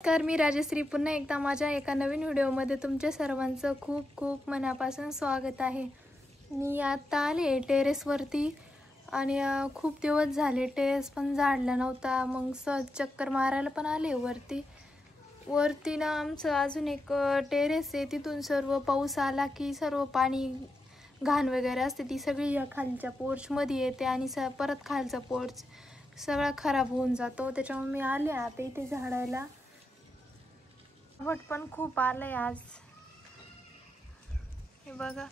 नमस्कार, मी राजश्री पुन्हा एकदा माझ्या एका नवीन व्हिडिओमध्ये तुमच्या सर्वांचं खूप खूप मनापासून स्वागत आहे। मी आता आले टेरेसवरती आणि खूप दिवस झाले टेरेस पण झाडला नव्हता, मग सहज चक्कर मारायला पण आले वरती ना आमचं अजून एक टेरेस आहे, तिथून सर्व पाऊस आला की सर्व पाणी घाण वगैरे असते ती सगळी या खालच्या पोर्चमध्ये येते आणि परत खालचा पोर्च सगळा खराब होऊन जातो। त्याच्यामुळे मी आले आता इथे झाडायला। पण खूप आलंय आज, हे बघा।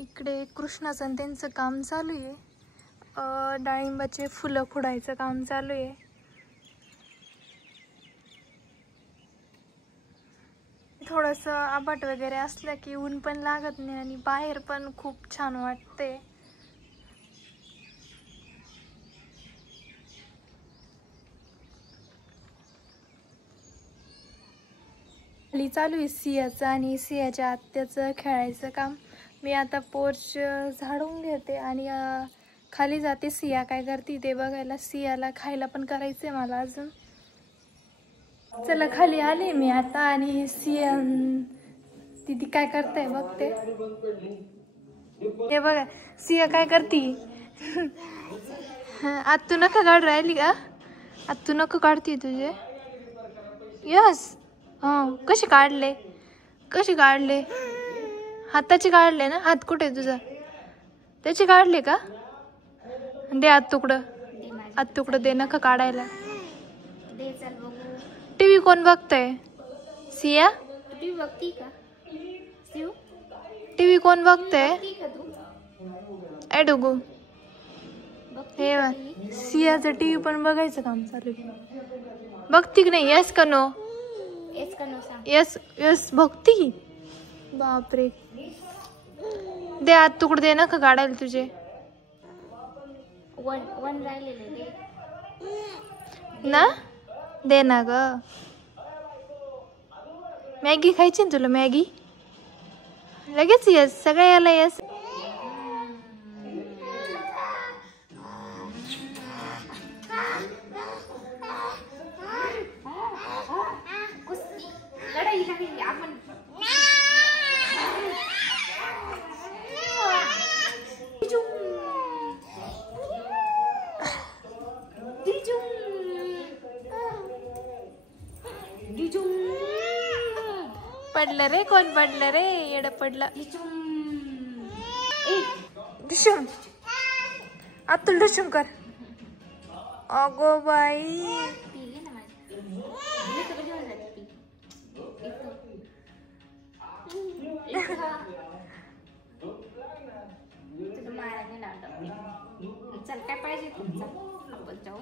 इकडे कृष्णाचं त्यांचं काम चालू आहे, डाळिंबाचे फुलं खुडायचं काम चालू आहे। थोडंसं आभाट वगैरे असलं की ऊन पण लागत नाही आणि बाहेर पण खूप छान वाटते। खाली चालू आहे सियाचं आणि सियाच्या आत्याचं खेळायचं काम। मी आता पोर्च झाडून घेते आणि खाली जाते सिया काय करते ते बघायला। सियाला खायला पण करायचंय मला अजून। चला खाली आले मी आता आणि सिया दीदी काय करते बघते। हे बघा सिया काय करते। आत्तू नका काढ राहिली का? आत्तू नका काढते तुझे। यस कसे काढले हाताचे काढले ना? हात कुठे तुझा? त्याचे काढले का? दे हात तुकडं दे, नका काढायला। टीव्ही कोण बघतय? सिया टीव्ही बघती का? टीव्ही कोण बघतय? ए डुगू, हे सियाचं टीव्ही पण बघायचं काम चालू आहे। बघती की नाही? यस का नो? यस यस बघती। बापरे, दे हात तुकडं दे, नका काढायला तुझे। वन राहिलेले ना, दे ना ग। मॅगी खायची ना तुला? मॅगी लगेच यस, सगळं याला यस। पडलं रे, कोण पडलं रे? येड पडलं। डिशुम अतुल डिशुम कर। अगो बाई, चल काय पाहिजे तुमचं? आपण जाऊ।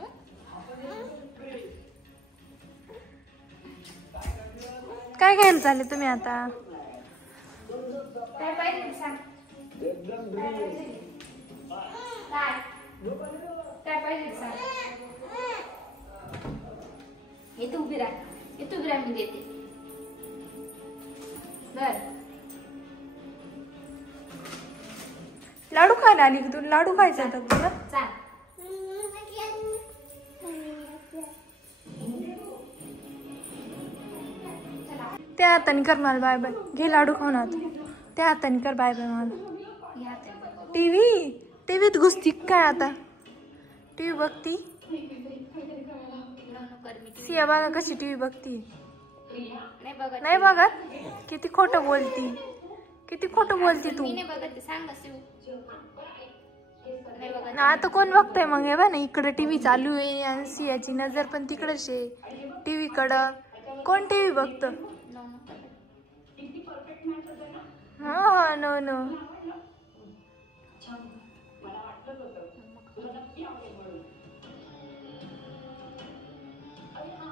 काय घ्यायला चालले तुम्ही आता? काय पाहिजे सांग? काय पाहिजे सांग? हे तू उभी राहा, मी देते। बर, लाडू खायला आली की तू? लाडू खायचा होता तुला? त्या हाताने कर मला बाय बाय। घे लाडू खाऊन आता, त्या हाताने कर बाय बाय मला। टीव्हीत घुसती काय आता? टीव्ही बघती सिया, बघा कशी टीव्ही बघती। नाही बघत? किती खोटं बोलती तू। आता कोण बघतय मग? हे बघ ना, इकडे टीव्ही चालू आहे आणि सियाची नजर पण तिकडेच आहे टीव्ही कडं। कोण टीव्ही बघत? हा नो नो।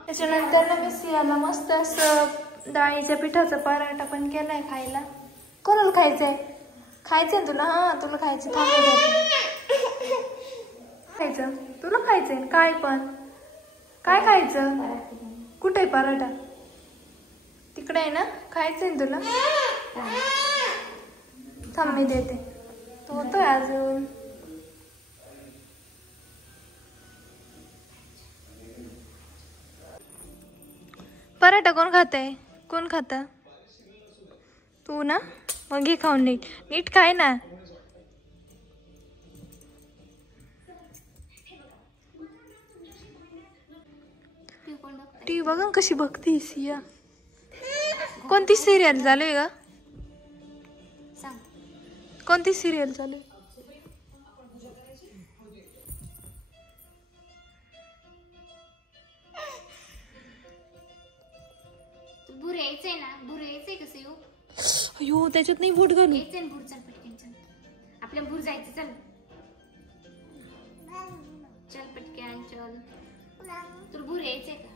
त्याच्यानंतर ना मी सियाला मस्त असं डाळीच्या पिठाचा पराठा पण केलाय खायला। कोणाला खायचंय? खायचंय तुला? हा तुला खायचं, खायचं तुला खायचंय काय? पण काय खायचं? कुठे पराठा? तिकडे आहे ना, खायचंय तुला? थांब मी देते, तो होतोय अजून। पराठा कोण खातंय? कोण खाता? तू ना? मग घे खाऊन नीट नीट खाय ना. टी बघा कशी बघती सिया. कोणती सिरियल चालू आहे ग? कोणती सिरियल चालू आहे? भूर यायचंय ना? भूर यायचंय कसं येऊ? अयो त्याच्यात नाही बोट घालू. यायचंय ना भूर. चल पटकन चल. आपल्या भूर जायचं. चल चल पटकन चल. तुला भूर यायचंय का?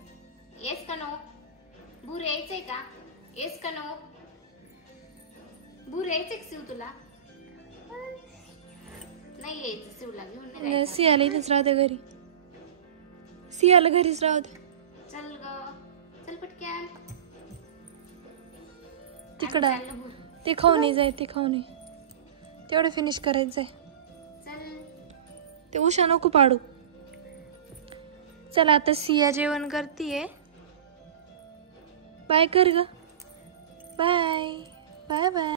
येस का नो? भूर यायचंय का? येस का नो? भूर यायचंय का शिव तुला? नाही यायचं शिवला घेऊन नाही जायचं. सियाला इथेच राहते घरी. सियाला घरीच राहते. चल ग चल पटकन. तिकडं ते खाऊ नाही जाय. ते खाऊ नाही तेवढं फिनिश करायचंय. ते उषा नको पाडू. चला आता सिया जेवण करतीये. बाय कर ग. Bye bye bye.